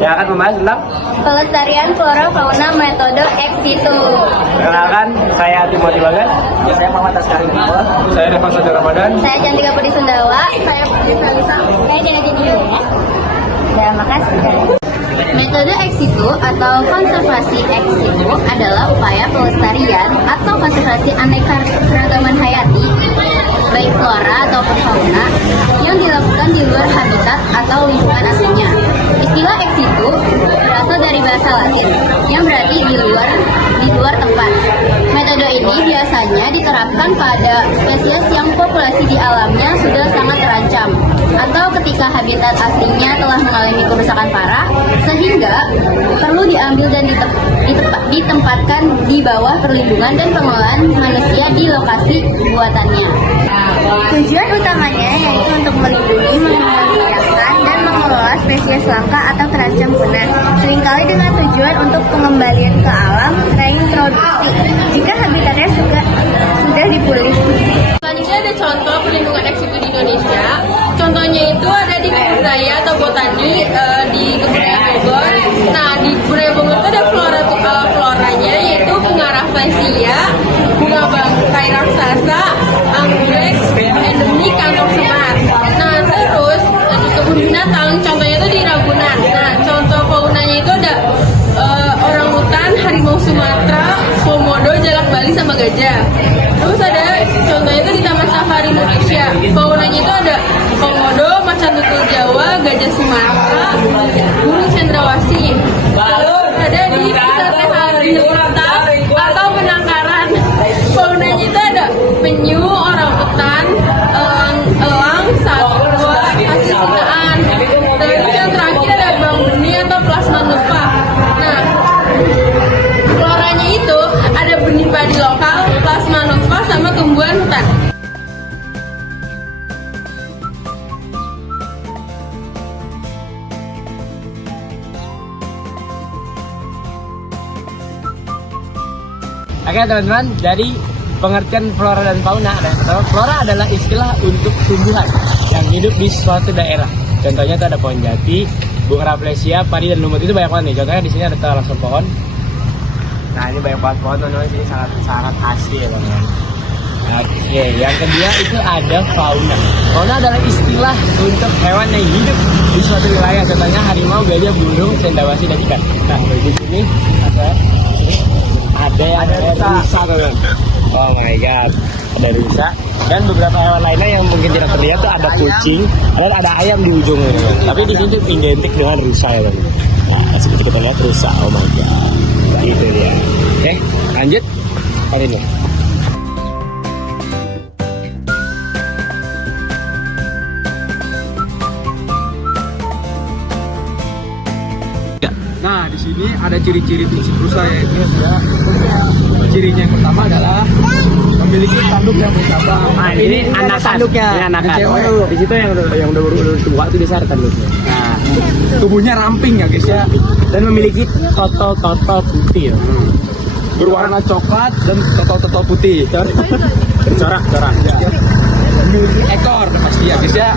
yang akan membahas tentang Pelestarian flora fauna metode ex situ. perkenalkan, saya Timothy Bagas. Saya Muhammad Askari Timur. Saya Devan Sadi Ramadan. Saya Cantika Putri Sundawa. Saya Putri Salisa. Saya Diana Jadinya. Dan makasih guys. Metode ex situ atau konservasi ex situ adalah upaya pelestarian atau konservasi aneka keragaman hayati, baik flora ataupun fauna, yang dilakukan di luar habitat atau lingkungan aslinya. Istilah ex situ berasal dari bahasa Latin yang berarti di luar tempat. Metode ini biasanya diterapkan pada spesies yang populasi di alamnya sudah sangat terancam atau ketika habitat aslinya telah mengalami kerusakan parah sehingga perlu diambil dan ditempatkan di bawah perlindungan dan pengelolaan manusia di lokasi buatannya. Tujuan utamanya yaitu untuk melindungi, mengembalikan, dan mengelola spesies langka atau terancam punah, seringkali dengan tujuan untuk pengembalian ke alam, reintroduksi jika habitatnya sudah dipulih. Selanjutnya ada contoh perlindungan ex situ di Indonesia. Contohnya itu ada di Kebun Raya atau Botani di Kebun Raya Bogor. Nah, di Kebun Raya Bogor itu ada floranya yaitu bunga rafflesia, bunga bangkai raksasa, anggrek, endemik kantong semar. Nah, terus di kebun binatang contohnya itu di Ragunan. Nah, contoh faunanya itu ada orangutan, harimau Sumatera, komodo, jalak Bali sama gajah. Terus ada contohnya itu di Taman Safari Indonesia. Faunanya itu ada komodo, macan tutul Jawa, gajah Sumatera, burung cendrawasih. Ada di pusat rehabilitas atau penangkaran. Faunanya itu ada penyu, orangutan, elang, satwa, hasil binaan. Terus yang terakhir ada banguni atau plasma nupa. Nah, floranya itu ada benih padi lokal, plasma nupa, sama tumbuhan hutan. Oke teman-teman, jadi pengertian flora dan fauna adalah flora adalah istilah untuk tumbuhan yang hidup di suatu daerah. Contohnya itu ada pohon jati, bunga rafflesia, padi dan lumut, itu banyak banget nih. Contohnya di sini ada langsung pohon. Nah, ini banyak banget pohon, teman-teman. Ini sangat asli ya, teman-teman. Oke, yang kedua itu ada fauna. Fauna adalah istilah untuk hewan yang hidup di suatu wilayah. Contohnya harimau, gajah, burung, cendrawasih, dan ikan. Nah, di sini ada rusa, teman-teman. Oh my god, ada rusa dan beberapa hewan lainnya yang mungkin tidak terlihat tuh ada kucing, ada ayam di ujungnya. Tapi di sini tuh identik dengan rusa ya, teman. Nah, seperti kita lihat rusa. Oh my god, itu dia. Oke, lanjut. Hari ini. Nah, di sini ada ciri-ciri fisik rusa yaitu cirinya yang pertama adalah memiliki tanduk yang bercabang. Nah, ini anak tanduknya. Ini anak. Di situ yang udah tua itu besar tanduknya. Nah, tubuhnya ramping ya guys ya, Dan memiliki toto putih. berwarna coklat dan toto putih. Corak. Ya. Memiliki ekor pasti ya guys ya.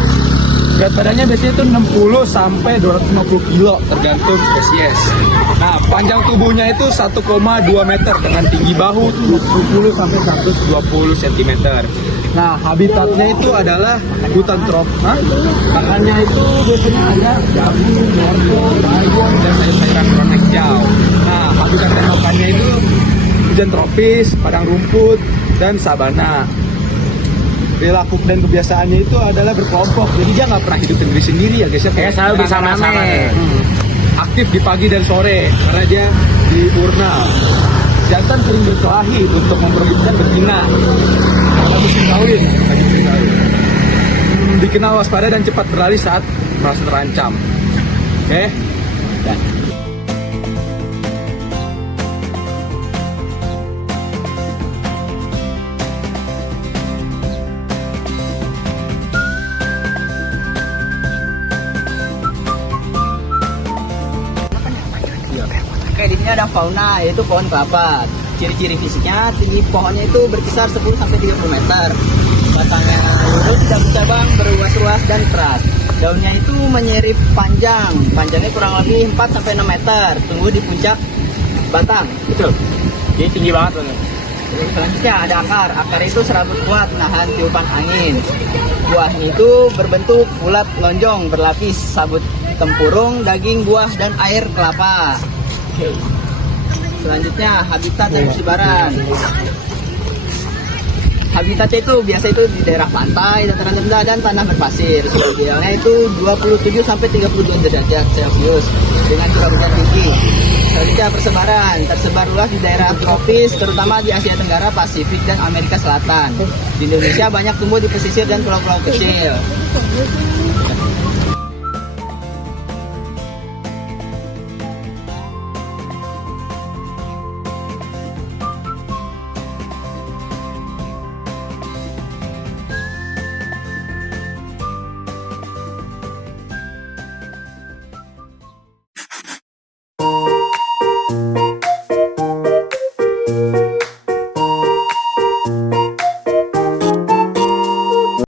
Berat badannya biasanya itu 60 sampai 250 kilo tergantung spesies. Nah, panjang tubuhnya itu 1,2 meter dengan tinggi bahu 70 sampai 120 cm. Nah, habitatnya itu adalah hutan tropis. Makannya itu biasanya ada jagung, wortel, bayam, dan sayur-sayuran berwarna hijau. Nah, habitat makannya itu hujan tropis, padang rumput, dan sabana. Perilaku dan kebiasaannya itu adalah berkelompok, jadi dia nggak pernah hidup sendiri ya guys ya. Kayak selalu bersama-sama. Aktif di pagi dan sore karena dia diurnal. Jantan sering berkelahi untuk memperebutkan betina pada musim kawin. Dikenal waspada dan cepat berlari saat merasa terancam. Oke. Dan Oke, di sini ada fauna, yaitu pohon kelapa. Ciri-ciri fisiknya, tinggi pohonnya itu berkisar 10 sampai 30 meter. Batangnya lurus dan bercabang, beruas-ruas dan keras. Daunnya itu menyirip panjang. Panjangnya kurang lebih 4-6 meter. Tumbuh di puncak batang. Betul. Jadi tinggi banget loh. Selanjutnya ada akar. Akar itu serabut kuat, nahan tiupan angin. Buahnya itu berbentuk bulat lonjong, berlapis sabut tempurung, daging, buah, dan air kelapa. Selanjutnya habitat dan persebaran. Habitatnya itu biasa itu di daerah pantai, dataran rendah, dan tanah berpasir. Suhu idealnya itu 27 sampai 32 derajat Celcius dengan curah hujan tinggi. Selanjutnya persebaran, tersebar luas di daerah tropis, terutama di Asia Tenggara, Pasifik, dan Amerika Selatan. Di Indonesia banyak tumbuh di pesisir dan pulau-pulau kecil.